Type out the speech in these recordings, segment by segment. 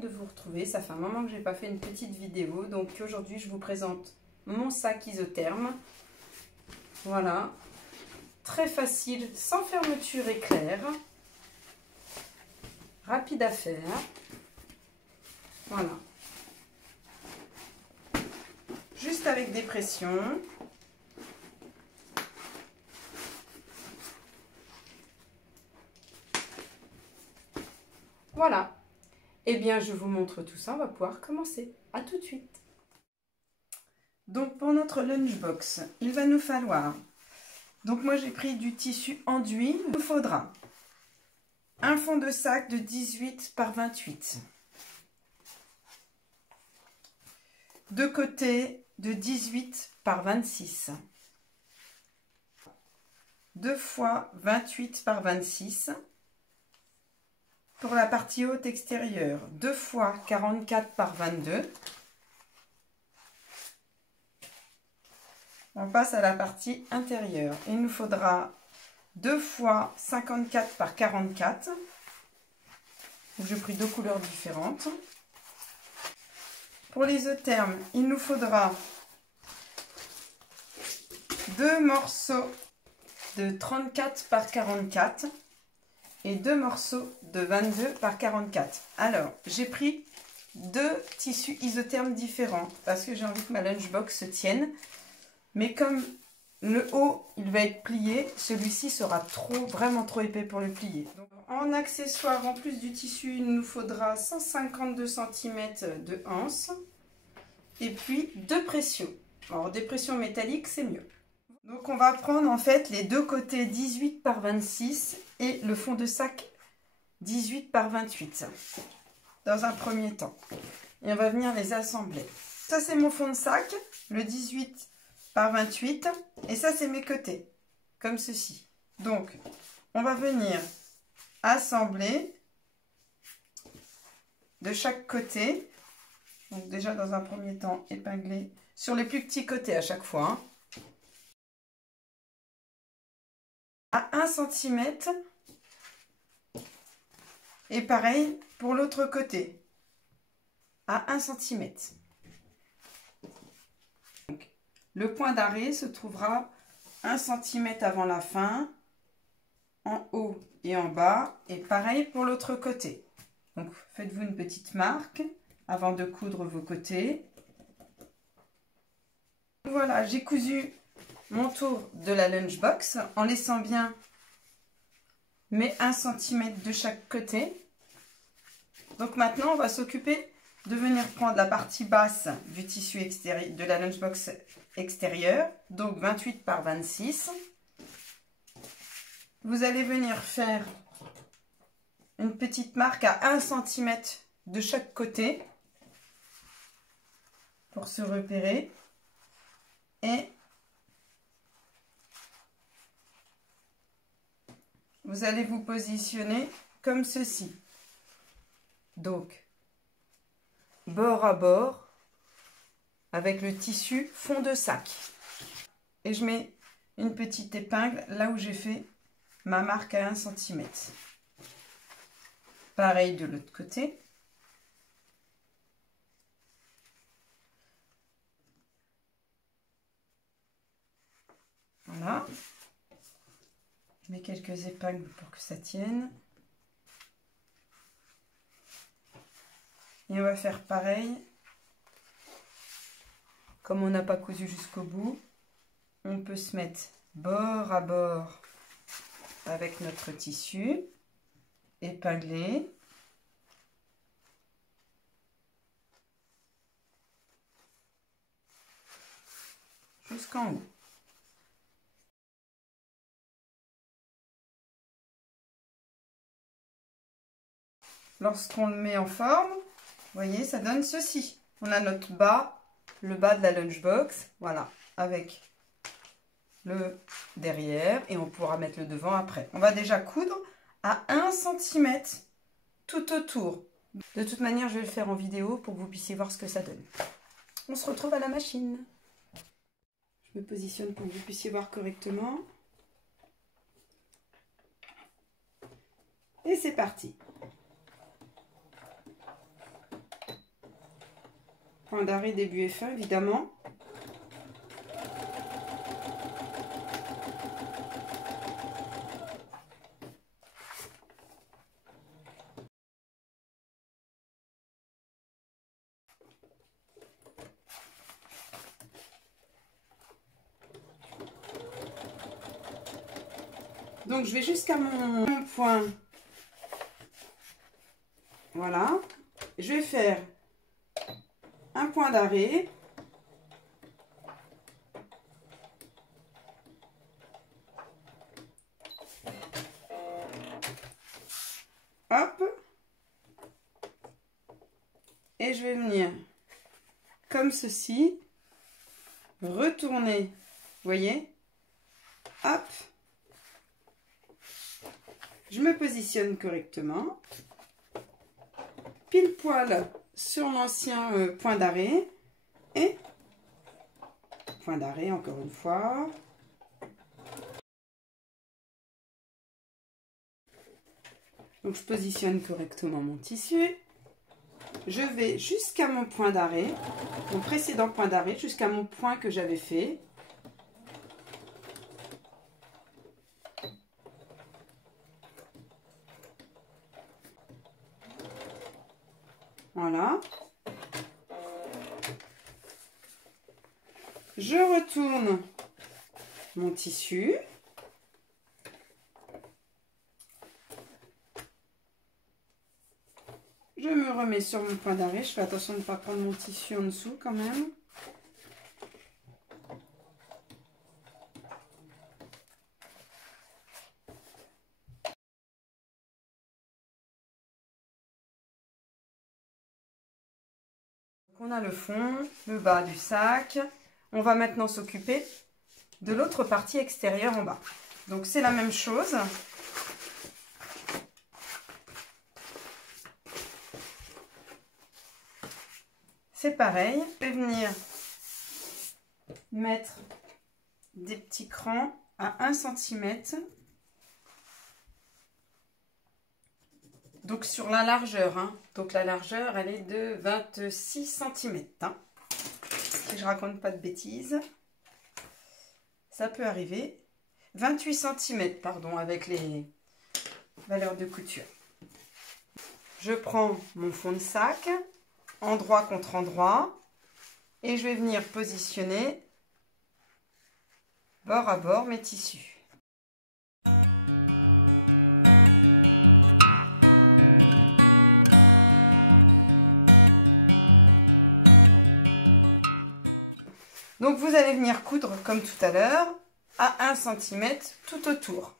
de vous retrouver. Ça fait un moment que je n'ai pas fait une petite vidéo. Donc aujourd'hui, je vous présente mon sac isotherme. Voilà. Très facile, sans fermeture éclair. Rapide à faire. Voilà. Juste avec des pressions. Voilà. Eh bien, je vous montre tout ça. On va pouvoir commencer. À tout de suite. Donc, pour notre lunchbox, il va nous falloir... Donc, moi, j'ai pris du tissu enduit. Il nous faudra un fond de sac de 18 par 28. De côté de 18 par 26. 2 fois 28 par 26. Pour la partie haute extérieure, 2 fois 44 par 22. On passe à la partie intérieure. Il nous faudra 2 fois 54 par 44. J'ai pris 2 couleurs différentes. Pour les isothermes, il nous faudra 2 morceaux de 34 par 44 et 2 morceaux de 22 par 44. Alors, j'ai pris 2 tissus isothermes différents parce que j'ai envie que ma lunchbox se tienne. Mais comme le haut, il va être plié, celui-ci sera vraiment trop épais pour le plier. Donc, en accessoire, en plus du tissu, il nous faudra 152 cm de anse et puis 2 pressions. Alors, des pressions métalliques, c'est mieux. Donc, on va prendre en fait les deux côtés 18 par 26 et le fond de sac 18 par 28 dans un premier temps. Et on va venir les assembler. Ça, c'est mon fond de sac, le 18 par 28 et ça c'est mes côtés comme ceci. Donc on va venir assembler de chaque côté. Donc déjà dans un premier temps épingler sur les plus petits côtés à chaque fois, hein. À 1 cm et pareil pour l'autre côté à 1 cm. Le point d'arrêt se trouvera 1 cm avant la fin, en haut et en bas, et pareil pour l'autre côté. Donc faites-vous une petite marque avant de coudre vos côtés. Voilà, j'ai cousu mon tour de la lunchbox en laissant bien mes 1 cm de chaque côté. Donc maintenant on va s'occuper de venir prendre la partie basse du tissu extérieur de la lunchbox extérieure, donc 28 par 26. Vous allez venir faire une petite marque à 1 cm de chaque côté pour se repérer et vous allez vous positionner comme ceci. Donc bord à bord avec le tissu fond de sac. Et je mets une petite épingle là où j'ai fait ma marque à 1 cm. Pareil de l'autre côté. Voilà. Je mets quelques épingles pour que ça tienne. Et on va faire pareil. Comme on n'a pas cousu jusqu'au bout, on peut se mettre bord à bord avec notre tissu, épingler. Jusqu'en haut. Lorsqu'on le met en forme, vous voyez, ça donne ceci. On a notre bas. Le bas de la lunchbox, voilà, avec le derrière et on pourra mettre le devant après. On va déjà coudre à 1 cm tout autour. De toute manière, je vais le faire en vidéo pour que vous puissiez voir ce que ça donne. On se retrouve à la machine. Je me positionne pour que vous puissiez voir correctement. Et c'est parti. Point d'arrêt, début et fin, évidemment. Donc, je vais jusqu'à mon point. Voilà. Je vais faire un point d'arrêt. Hop. Et je vais venir comme ceci. Retourner. Vous voyez? Hop. Je me positionne correctement. Pile poil sur l'ancien point d'arrêt. Et point d'arrêt encore une fois. Donc je positionne correctement mon tissu. Je vais jusqu'à mon point d'arrêt, mon précédent point d'arrêt, jusqu'à mon point que j'avais fait. Voilà. Je retourne mon tissu. Je me remets sur mon point d'arrêt. Je fais attention de ne pas prendre mon tissu en dessous quand même. On a le fond, le bas du sac. On va maintenant s'occuper de l'autre partie extérieure en bas. Donc c'est la même chose. C'est pareil. Je vais venir mettre des petits crans à 1 cm. Donc sur la largeur, hein. Donc la largeur, elle est de 26 cm. Hein. Si je raconte pas de bêtises, ça peut arriver. 28 cm, pardon, avec les valeurs de couture. Je prends mon fond de sac, endroit contre endroit, et je vais venir positionner bord à bord mes tissus. Donc vous allez venir coudre comme tout à l'heure à 1 cm tout autour.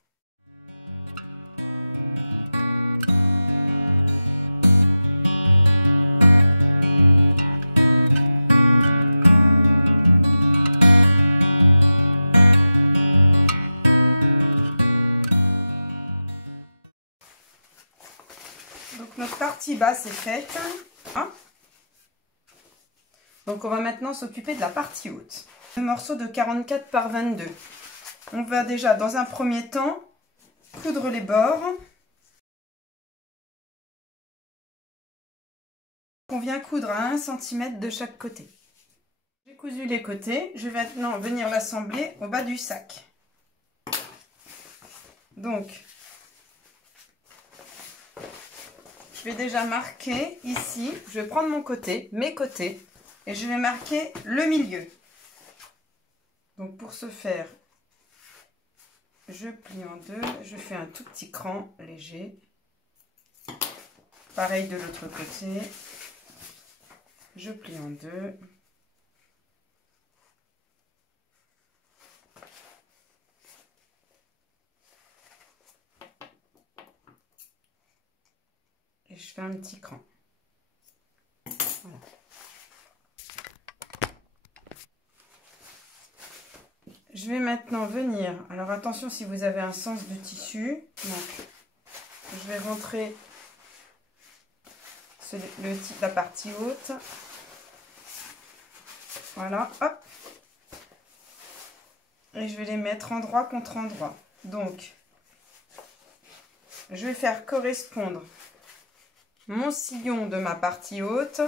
Donc notre partie basse est faite. Hein? Donc on va maintenant s'occuper de la partie haute. Le morceau de 44 par 22. On va déjà dans un premier temps coudre les bords. On vient coudre à 1 cm de chaque côté. J'ai cousu les côtés, je vais maintenant venir l'assembler au bas du sac. Donc, je vais déjà marquer ici, je vais prendre mon côté, mes côtés, et je vais marquer le milieu. Donc pour ce faire, je plie en deux, je fais un tout petit cran léger. Pareil de l'autre côté, je plie en deux. Et je fais un petit cran. Voilà. Je vais maintenant venir, alors attention si vous avez un sens de tissu, donc je vais rentrer la partie haute, voilà, hop, et je vais les mettre endroit contre endroit. Donc, je vais faire correspondre mon sillon de ma partie haute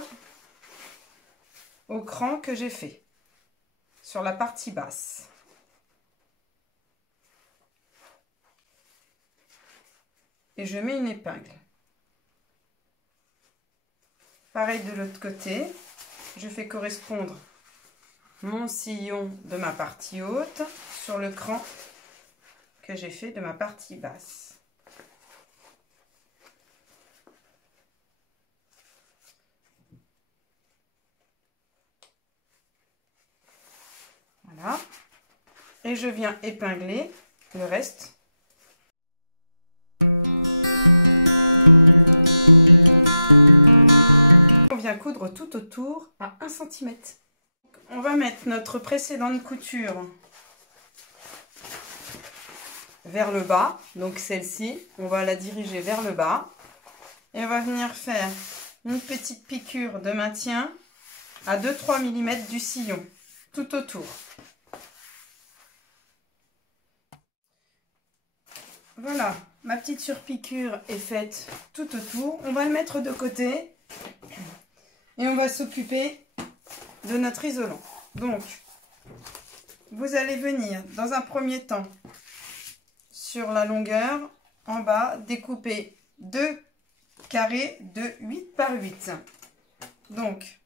au cran que j'ai fait sur la partie basse. Et je mets une épingle. Pareil de l'autre côté, je fais correspondre mon sillon de ma partie haute sur le cran que j'ai fait de ma partie basse. Voilà. Et je viens épingler le reste. On vient coudre tout autour à 1 cm. On va mettre notre précédente couture vers le bas. Donc celle-ci, on va la diriger vers le bas. Et on va venir faire une petite piqûre de maintien à 2-3 mm du sillon, tout autour. Voilà, ma petite surpiqûre est faite tout autour. On va le mettre de côté et on va s'occuper de notre isolant. Donc, vous allez venir dans un premier temps sur la longueur en bas découper 2 carrés de 8 par 8. Donc,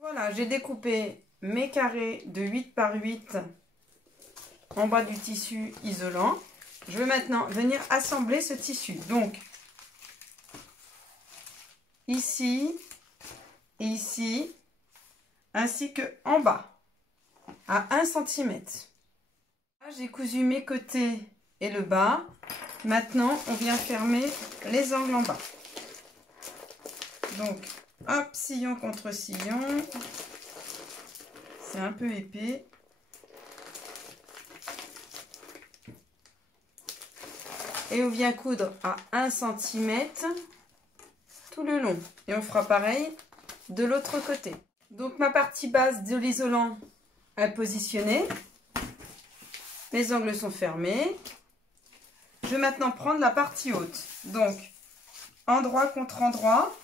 voilà, j'ai découpé mes carrés de 8 par 8 en bas du tissu isolant. Je vais maintenant venir assembler ce tissu. Donc, ici et ici, ainsi que en bas, à 1 cm. J'ai cousu mes côtés et le bas. Maintenant, on vient fermer les angles en bas. Donc, hop, sillon contre sillon. C'est un peu épais. Et on vient coudre à 1 cm tout le long. Et on fera pareil de l'autre côté. Donc ma partie basse de l'isolant est positionnée. Les angles sont fermés. Je vais maintenant prendre la partie haute. Donc endroit contre endroit.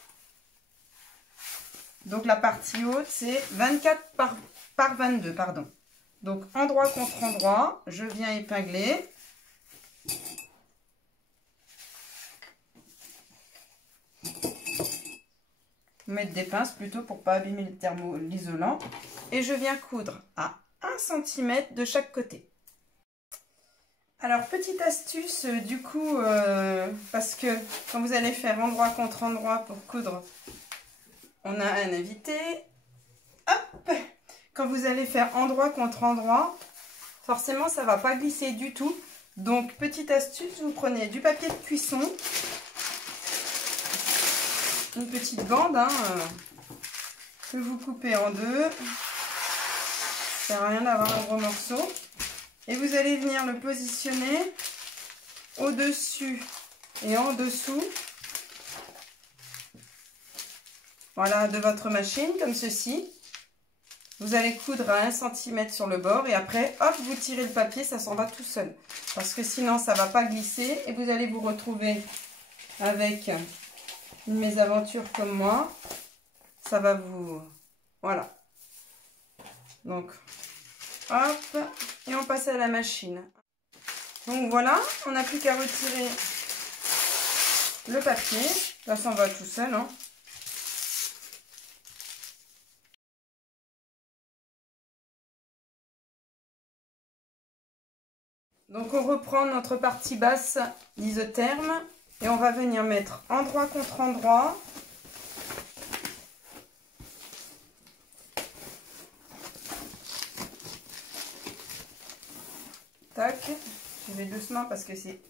Donc la partie haute c'est 24 par 22, pardon. Donc endroit contre endroit, je viens épingler. Mettre des pinces plutôt pour pas abîmer l'isolant. Et je viens coudre à 1 cm de chaque côté. Alors petite astuce du coup, parce que quand vous allez faire endroit contre endroit pour coudre, on a un invité. Hop! Quand vous allez faire endroit contre endroit, forcément ça va pas glisser du tout. Donc petite astuce, vous prenez du papier de cuisson. Une petite bande que vous coupez en deux. Ça sert à rien d'avoir un gros morceau. Et vous allez venir le positionner au-dessus et en dessous. Voilà, de votre machine, comme ceci. Vous allez coudre à 1 cm sur le bord et après, hop, vous tirez le papier, ça s'en va tout seul. Parce que sinon, ça ne va pas glisser et vous allez vous retrouver avec une mésaventure comme moi. Ça va vous... Voilà. Donc, hop, et on passe à la machine. Donc voilà, on n'a plus qu'à retirer le papier. Ça s'en va tout seul, hein. Donc on reprend notre partie basse d'isotherme et on va venir mettre endroit contre endroit. Tac, je vais doucement parce que c'est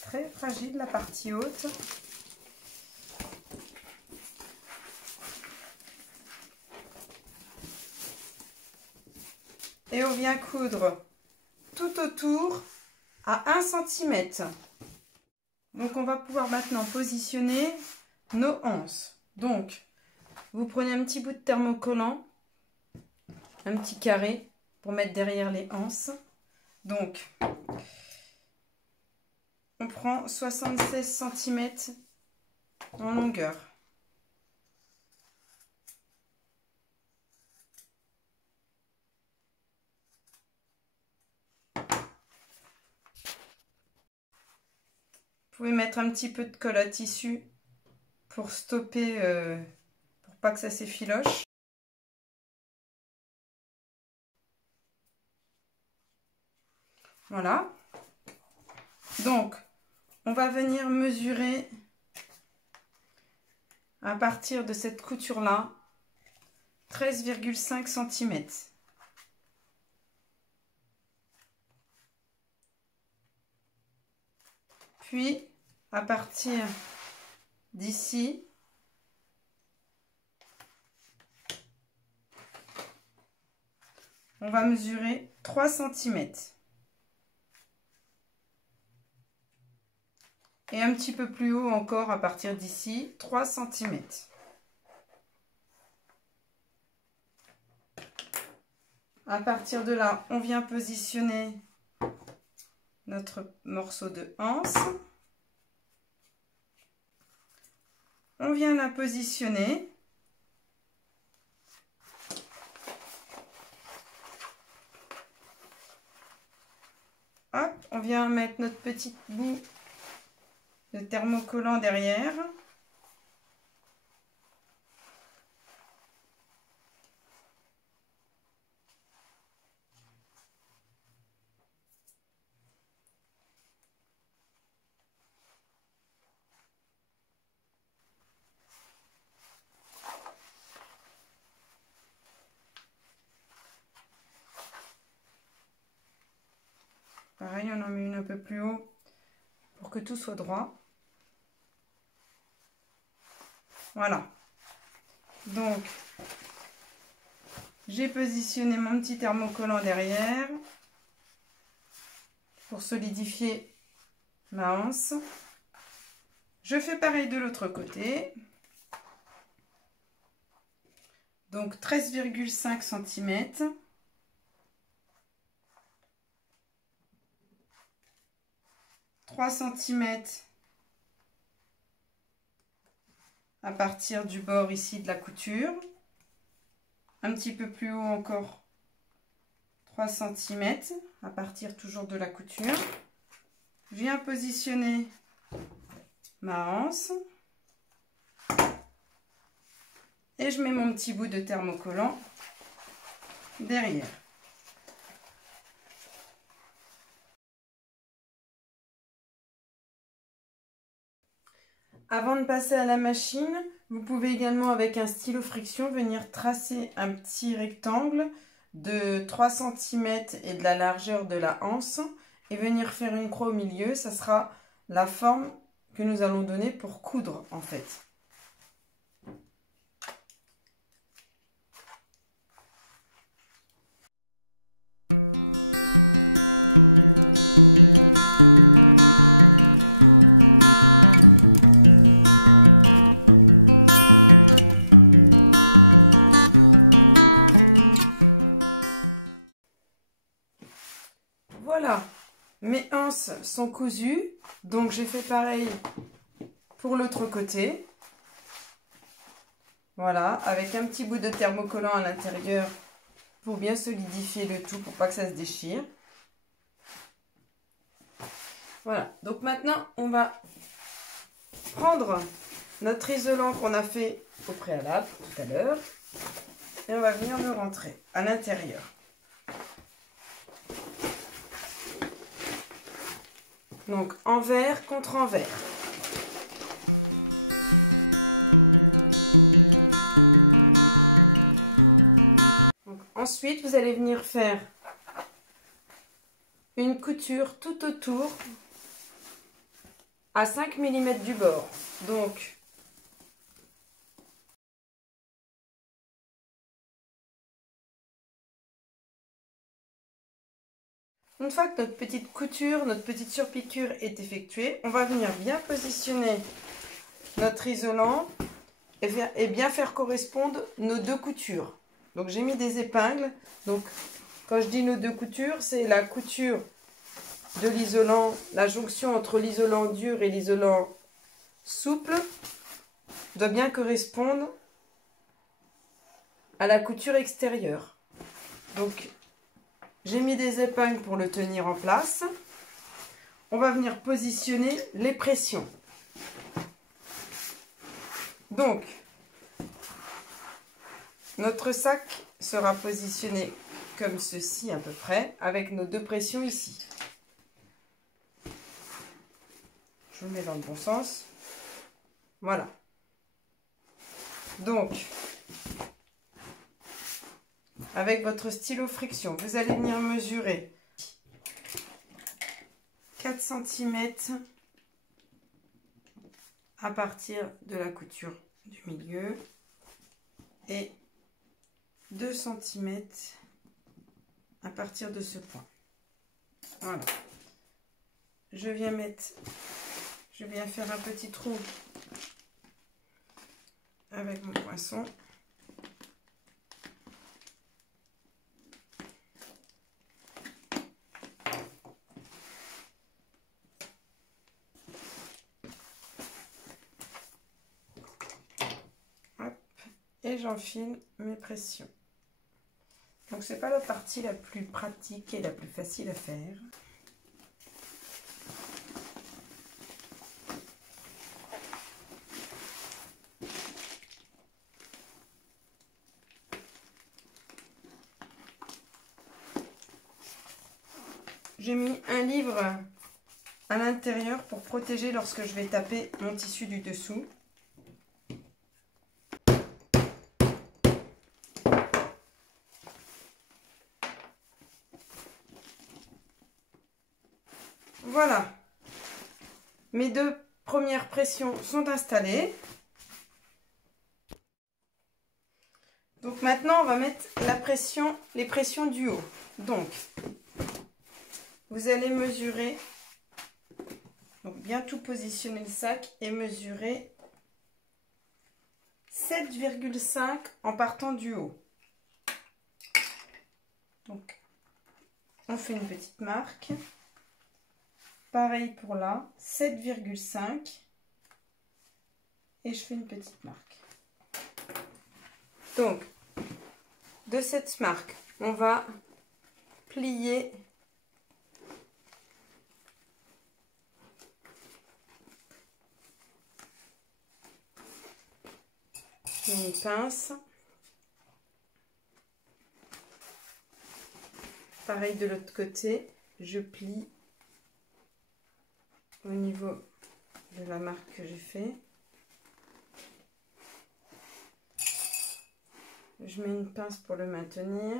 très fragile la partie haute. Et on vient coudre tout autour à 1 cm. Donc on va pouvoir maintenant positionner nos anses. Donc vous prenez un petit bout de thermocollant, un petit carré pour mettre derrière les anses. Donc, on prend 76 cm en longueur. Vous pouvez mettre un petit peu de colle à tissu pour stopper, pour pas que ça s'effiloche. Voilà. Donc, on va venir mesurer à partir de cette couture-là 13,5 cm. Puis, à partir d'ici, on va mesurer 3 cm. Et un petit peu plus haut encore, à partir d'ici, 3 cm. À partir de là, on vient positionner notre morceau de anse. On vient la positionner. Hop, on vient mettre notre petit bout de thermocollant derrière. Pareil, on en met une un peu plus haut pour que tout soit droit. Voilà. Donc, j'ai positionné mon petit thermocollant derrière pour solidifier ma anse. Je fais pareil de l'autre côté. Donc 13,5 cm. cm à partir du bord ici de la couture, un petit peu plus haut encore 3 cm à partir toujours de la couture. Je viens positionner ma anse et je mets mon petit bout de thermocollant derrière. Avant de passer à la machine, vous pouvez également avec un stylo friction venir tracer un petit rectangle de 3 cm et de la largeur de la anse et venir faire une croix au milieu. Ça sera la forme que nous allons donner pour coudre en fait. Voilà, mes anses sont cousues, donc j'ai fait pareil pour l'autre côté. Voilà, avec un petit bout de thermocollant à l'intérieur pour bien solidifier le tout, pour pas que ça se déchire. Voilà, donc maintenant on va prendre notre isolant qu'on a fait au préalable tout à l'heure et on va venir le rentrer à l'intérieur. Donc envers contre envers. Donc, ensuite, vous allez venir faire une couture tout autour à 5 mm du bord. Donc, une fois que notre petite couture, notre petite surpiqûre est effectuée, on va venir bien positionner notre isolant et bien faire correspondre nos deux coutures. Donc j'ai mis des épingles. Donc quand je dis nos deux coutures, c'est la couture de l'isolant, la jonction entre l'isolant dur et l'isolant souple doit bien correspondre à la couture extérieure. Donc, j'ai mis des épingles pour le tenir en place. On va venir positionner les pressions. Donc, notre sac sera positionné comme ceci à peu près, avec nos deux pressions ici. Je vous mets dans le bon sens. Voilà. Donc, avec votre stylo friction, vous allez venir mesurer 4 cm à partir de la couture du milieu et 2 cm à partir de ce point. Voilà. Je viens faire un petit trou avec mon poinçon. Hop. Et j'enfile mes pressions. Donc c'est pas la partie la plus pratique et la plus facile à faire. J'ai mis un livre à l'intérieur pour protéger lorsque je vais taper mon tissu du dessous. Voilà, mes deux premières pressions sont installées. Donc maintenant, on va mettre les pressions du haut. Donc, vous allez mesurer, donc bien tout positionner le sac et mesurer 7,5 en partant du haut. Donc, on fait une petite marque. Pareil pour là, 7,5 et je fais une petite marque. Donc, de cette marque, on va plier une pince. Pareil de l'autre côté, je plie au niveau de la marque que j'ai fait. Je mets une pince pour le maintenir.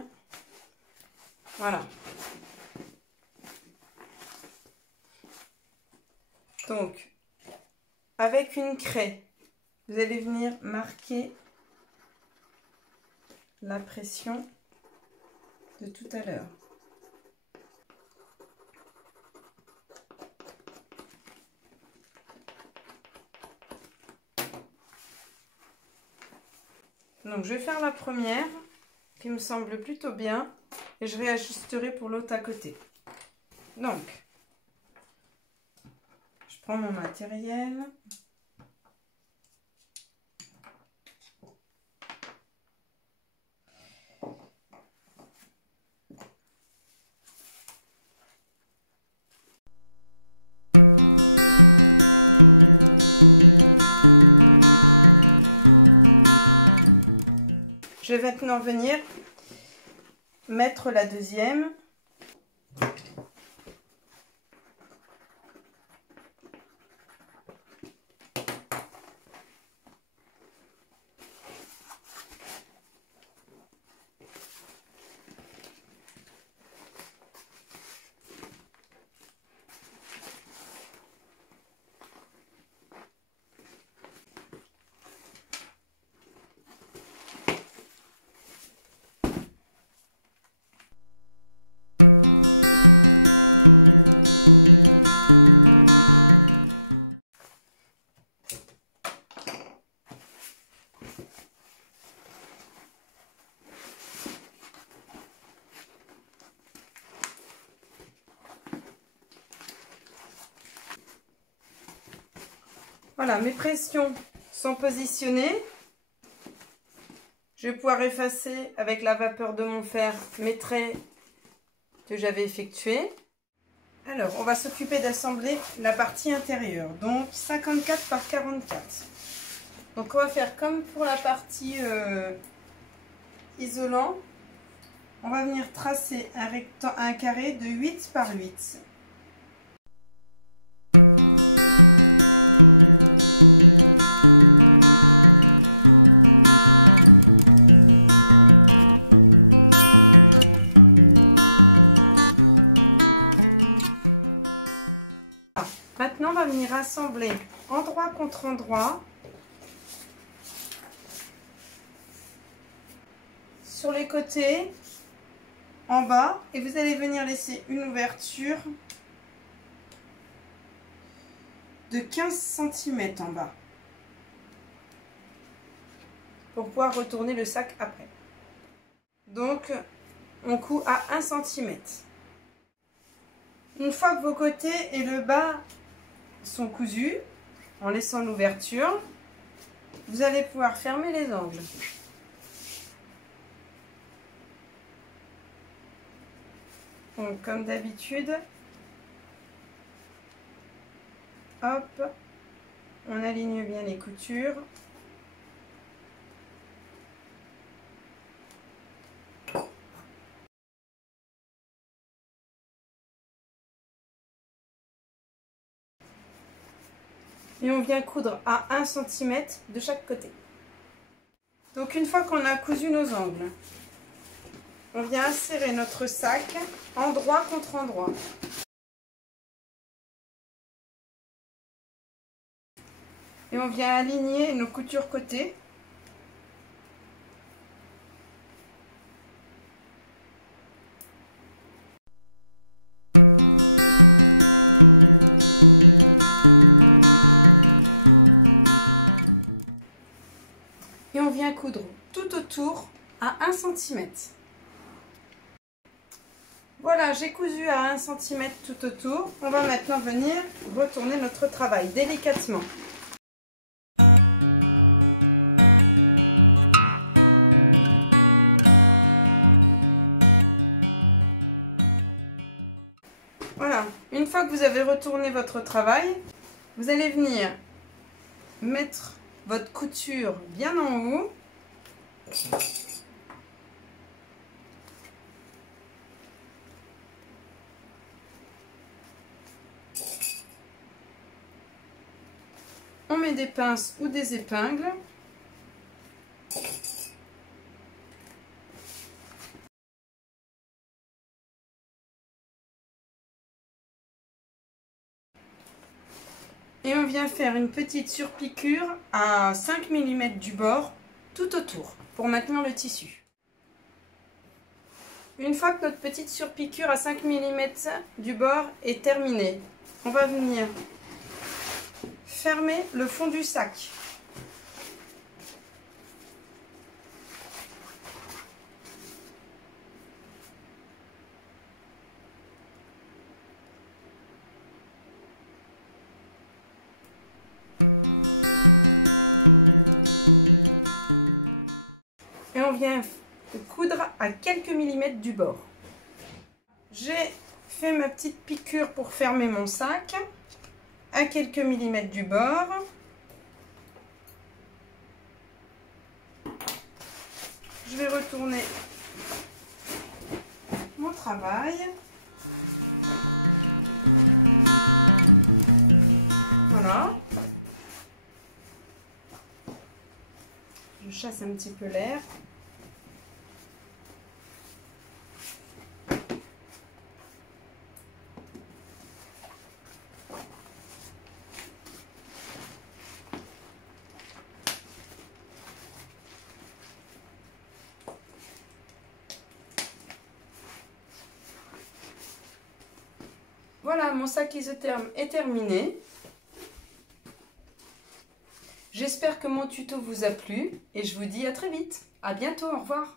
Voilà. Donc, avec une craie, vous allez venir marquer la pression de tout à l'heure. Donc je vais faire la première qui me semble plutôt bien et je réajusterai pour l'autre à côté. Donc je prends mon matériel. Je vais maintenant venir mettre la deuxième. Voilà, mes pressions sont positionnées. Je vais pouvoir effacer avec la vapeur de mon fer mes traits que j'avais effectués. Alors, on va s'occuper d'assembler la partie intérieure, donc 54 par 44. Donc, on va faire comme pour la partie isolant. On va venir tracer un carré de 8 par 8. Maintenant, on va venir assembler endroit contre endroit sur les côtés, en bas, et vous allez venir laisser une ouverture de 15 cm en bas pour pouvoir retourner le sac après. Donc, on coud à 1 cm. Une fois que vos côtés et le bas sont cousus, en laissant l'ouverture, vous allez pouvoir fermer les angles. Donc, comme d'habitude, hop, on aligne bien les coutures. Et on vient coudre à 1 cm de chaque côté. Donc une fois qu'on a cousu nos angles, on vient insérer notre sac endroit contre endroit. Et on vient aligner nos coutures côté. Et on vient coudre tout autour à 1 cm. Voilà, j'ai cousu à 1 cm tout autour. On va maintenant venir retourner notre travail délicatement. Voilà, une fois que vous avez retourné votre travail, vous allez venir mettre votre couture bien en haut. On met des pinces ou des épingles. Et on vient faire une petite surpiqûre à 5 mm du bord tout autour pour maintenir le tissu. Une fois que notre petite surpiqûre à 5 mm du bord est terminée, on va venir fermer le fond du sac. Et on vient coudre à quelques millimètres du bord. J'ai fait ma petite piqûre pour fermer mon sac à quelques millimètres du bord. Je vais retourner mon travail. Voilà. Je chasse un petit peu l'air. Voilà, mon sac isotherme est terminé. J'espère que mon tuto vous a plu et je vous dis à très vite. À bientôt, au revoir.